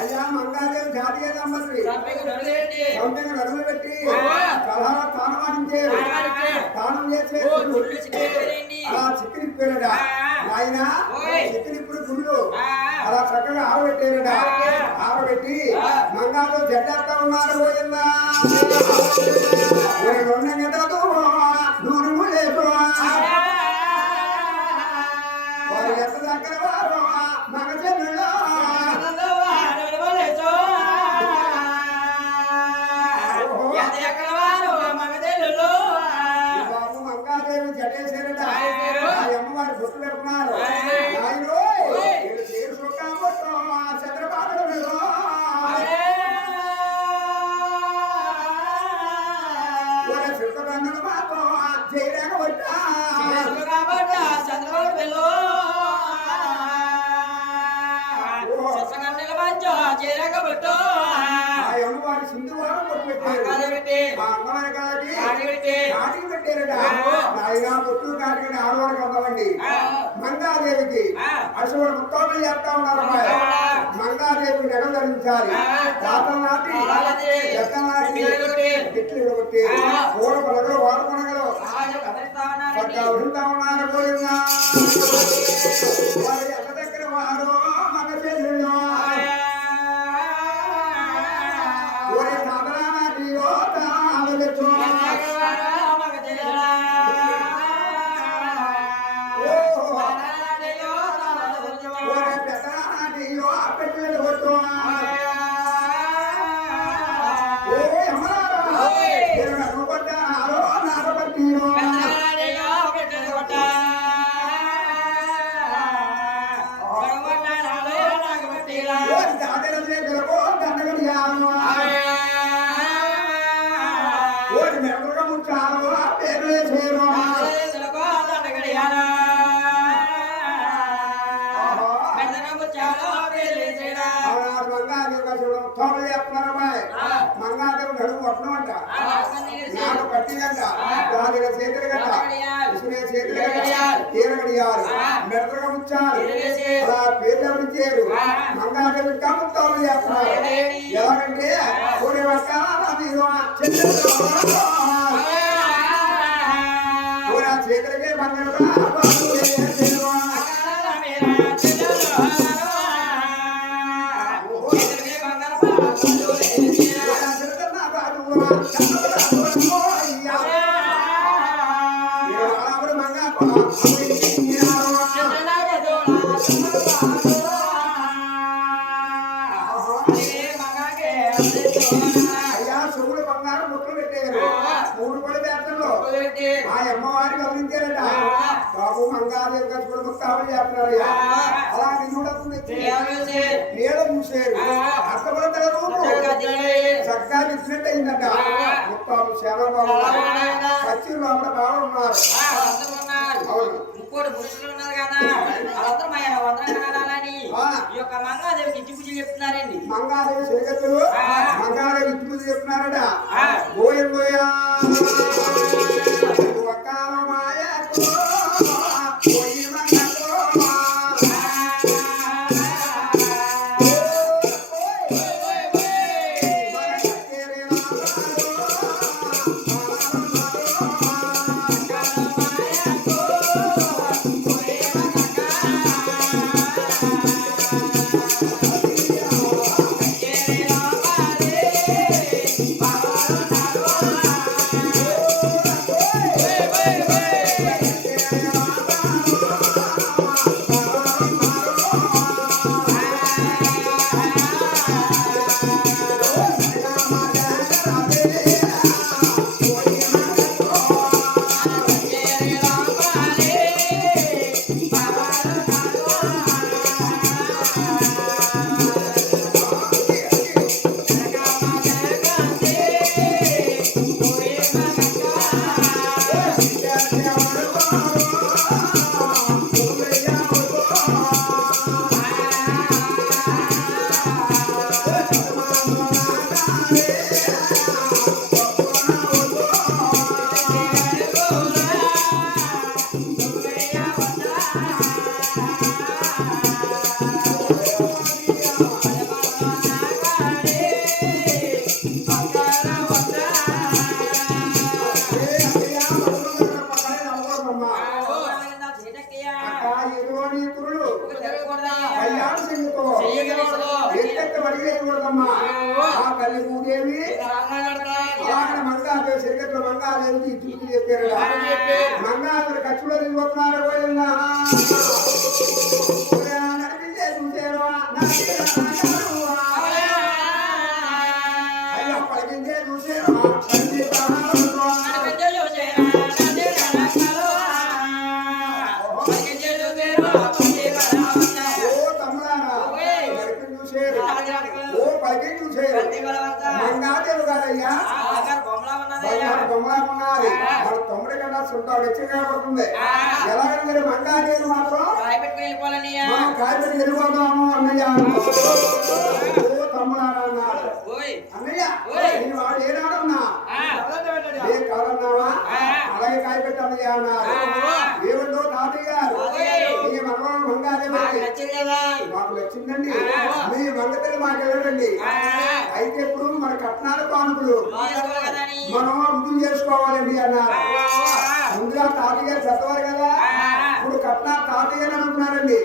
అయ్యా మంగాదేవి జాతీయ దంపతి సంపెంగ నడుము పెట్టి కలహార తానమాడించారు తానం చేసే అలా చిక్కినిప్పారట ఆయన చిక్కినిప్పుడు గుళ్ళు అలా చక్కగా ఆరబెట్టారట ఆరబెట్టి మంగాలో జడ్డేస్తా ఉన్నారు పోయిందా 2 గంటలతో నూనె లేదు వారు ఎంత దగ్గర వారు మగ చెల్లులో బాబు మంగాదేవి జడేశారట అమ్మవారి బొట్టు పెడుతున్నారు చంద్రబాబు చిత్రబంధన బాబు చేయలేకపోతా చంద్రబాబు చేరకబట్టు అమ్మవారి సింధువారం బొట్టు పెట్టారట నాయన బొట్టు కాటికి ఆడవారికి అందమండి మంగాదేవికి అశువుడు ముత్తాబులు చేస్తా ఉన్నారు మంగాదేవికి నెగలు ధరించాలి తాతలు నాటి ఎత్తలు నాటి ఇట్లు కొట్టి కూడ పలగలు వారు పలగలు చక్కగా ఉడుతా ఉన్నారు పోయిందా వారి ఎల్ల దగ్గర వారు మగ చెల్లు మంగాదేవి నడుము కొట్టమంట నాకు పట్టిందంట దాని చేతులు గట్ట విసునే చేతులు తీర గడియారు మెడతగా ముచ్చారు అలా పేర్లు ఎవరిచ్చారు మంగాదేవి కమ్ముతాము చేస్తున్నారు ఎలాగంటే కొన్ని చేతులకే బంగారు అయ్యా చెవులు బంగారం ముక్కలు పెట్టారు 3 పడి బేతంలో ఆ అమ్మవారి గమనించారట బాబు మంగాదేవి కూడా ముక్తాబులు చేస్తున్నారు అలా నిన్నుడవుతుంది నీడ చూసారు అర్థపడతారు చక్కగా ఇచ్చినట్టు అయిందట ముక్తాబు చాలా బాగున్నారు సచివులు అక్కడ బాగున్నారు ఇంకోటి పురుషులు ఉన్నారు కదా వాళ్ళందరూ మా వందనాలని ఈ యొక్క మంగాదేవికి ఇచ్చి పూజలు చెప్తున్నారండి మంగాదేవి శ్రీగతులు మంగాదేవి ఇచ్చి పూజలు చెప్తున్నారట గోయం గోయా తల్లి భూదేవి అలాగే మంగాదేవి శరీరంలో మంగాదేవికి చూసి చెప్పారు మంగాదేవి ఖర్చులో నిలబడుతున్నారు నడిపించే చూసారు అయ్యో పలికించే చూసారు మంగాదేవి గారయ్యా బొమ్మలా ఉన్నది వాళ్ళ తొమ్మిది కన్నా సుంట వెచ్చగా పడుతుంది ఎలాగైనా మీరు మంగాదేవి మాత్రం మనం కాయపెట్టి వెళ్ళిపోదాము అన్నయ్య తమ్ముడారా అన్నాడు అన్నయ్య నేను వాడు ఏనాడన్నా ఏ కాదన్నావా అలాగే కాయపెట్టి అన్నయ్య అన్నారు ఏమంటో తాతయ్య గారు మీ మనవరం మంగాదేవి మాకు నచ్చిందండి మీ మంగతల్లి మాకు వెళ్ళండి అయితే ఇప్పుడు మన కట్నాలు కానుకలు మనం రుజువు చేసుకోవాలండి అన్నారు ముందుగా తాతయ్య గారు చెత్తవారు కదా ఇప్పుడు కట్నాలు తాతయ్య గారు అంటున్నారండి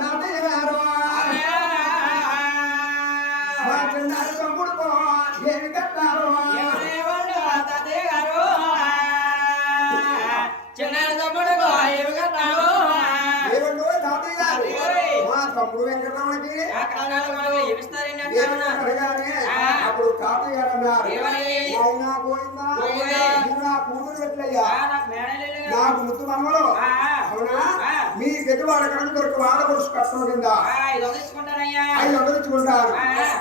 తాతయ్య గారు మా చిన్నారు తమ్ముడు ఏమి కట్టారు తమ్ముడు వెంకటరమణకి అప్పుడు తాతయ్య గారు అన్నారు అయినా పోయిందా నా కూతురు పెట్టయ్యా నాకు ముత్తు మనవలు అవునా మీ గదివాడ కనుక దొరికి వాడబడుచు కట్టడం కింద 500 ఇచ్చుకుంటారు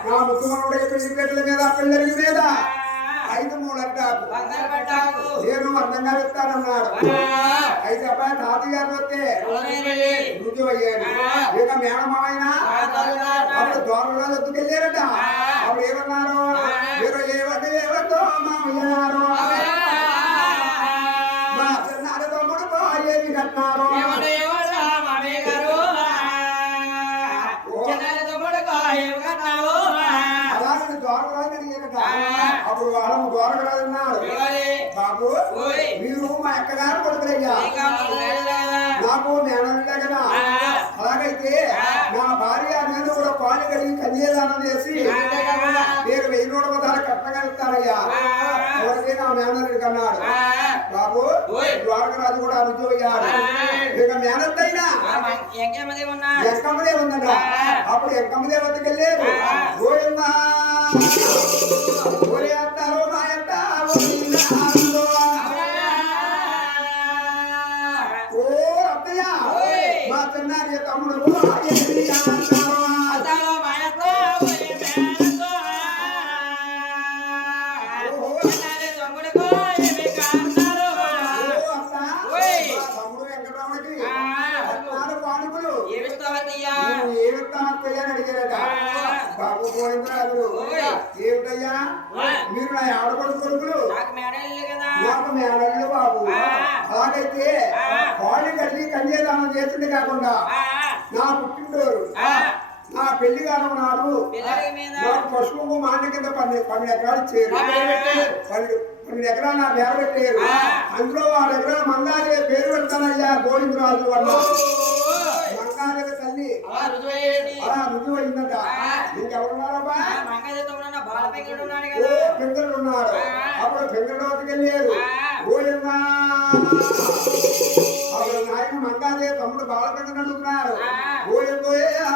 నా ముత్తు మనవుడికి పెళ్లి పెట్టల మీద పిల్లలకి మీద 5 మూడు అంటారు నేను అర్థంగా చెప్తానన్నాడు అయితే అబ్బాయి తాతయ్య గారు వస్తే రుజువు అయ్యాడు ఇక మేనమావైనా అప్పుడు దోరలో ఎత్తుకెళ్ళారట అప్పుడు ఏమన్నారు మీరు ఏమందో మామయ్యారు మా చిన్నాడు తమ్ముడు ఏమి కట్టినారు అలాగే దోరలో అడిగారట అప్పుడు వాళ్ళము దోరగరాదు అన్నారు బాబు మీరు మా అక్కగారు కొడుకులయ్యా నాకు మేనల్లా కదా అలాగైతే నా భార్య నేను కూడా పాలు కలిగి కన్యాదానం చేసి నేను 1000 రూపాయలు కట్టగలుగుతానయ్యా ఎవరికి నా మేనల్లుడికి అన్నాడు బాబు ద్వారకరాజు కూడా రుజువయ్యాడు ఇక మేనత్తైనా ఎంకమ్మదే ఉందట అప్పుడు ఎంకమ్మదే వద్దకు వెళ్ళారు గోవిందా అత్తారు మా అత్తారు ఓ అత్తయ్య మా చిన్నారి తమ్ముడు తమ్ముడు వెంకటరమణకి పానుకులు ఏమిస్తానత్తయ్యా అని అడిగారట బాబు గోవిందరాజులు ఏమిటయ్యా మీరు నా ఆడపడు కొడుకులు నాకు మేనల్లు బాబు అలాగైతే వాళ్ళు కలిగి కన్యాదానం చేసింది కాకుండా నా పుట్టినరోజు నా పెళ్లి కాలం నాడు నాకు పశువు మాండ కింద 12 ఎకరాలు ఇచ్చారు 12 ఎకరాలు నా పేరు పెట్టారు అందులో 6 ఎకరాల మంగాదేవి పేరు పెడతానయ్యా గోవిందరాజు వాళ్ళు మంగాదేవి తల్లి అలా రుజువు అయిందట ఇంకెవరున్నారబ్బా పింగళుడు ఉన్నాడు అప్పుడు పింగళలోకి వెళ్ళారు గోవిందా అప్పుడు నాయన మంగాదేవి తమ్ముడు బాలపింగ అడుగుతున్నారు గోవిందోయా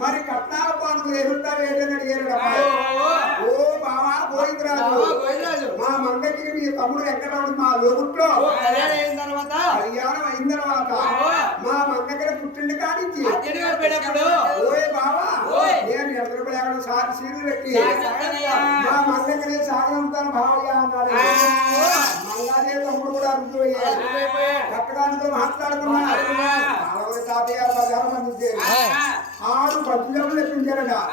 మరి కట్నాల పానులు ఎదురుతారు ఏంటని అడిగారు. ఓ బావా గోవిందరాజు మా మంగకి మీ తమ్ముడు వెంకటరాముడు మా లోగుట్లో కళ్యాణం అయిన తర్వాత కళ్యాణం అయిన తర్వాత మా మంగళ పుట్టిండి కానించి అద్దెడిగారు పోయినప్పుడు ఓయ్ బావా ఓయ్. నేను ఎదురుపడి సారి సీలు పెట్టి సాగంతనయ్యా. మా మంగళనే సాగంతాను బావయ్యా అన్నాడు మంగాదే తమ్ముడు కూడా అర్థమయ్యాడు కట్టడానికి మాట్లాడుకున్నా తాతయ్య 16 మంది 6 పద్దులు లెక్కించారట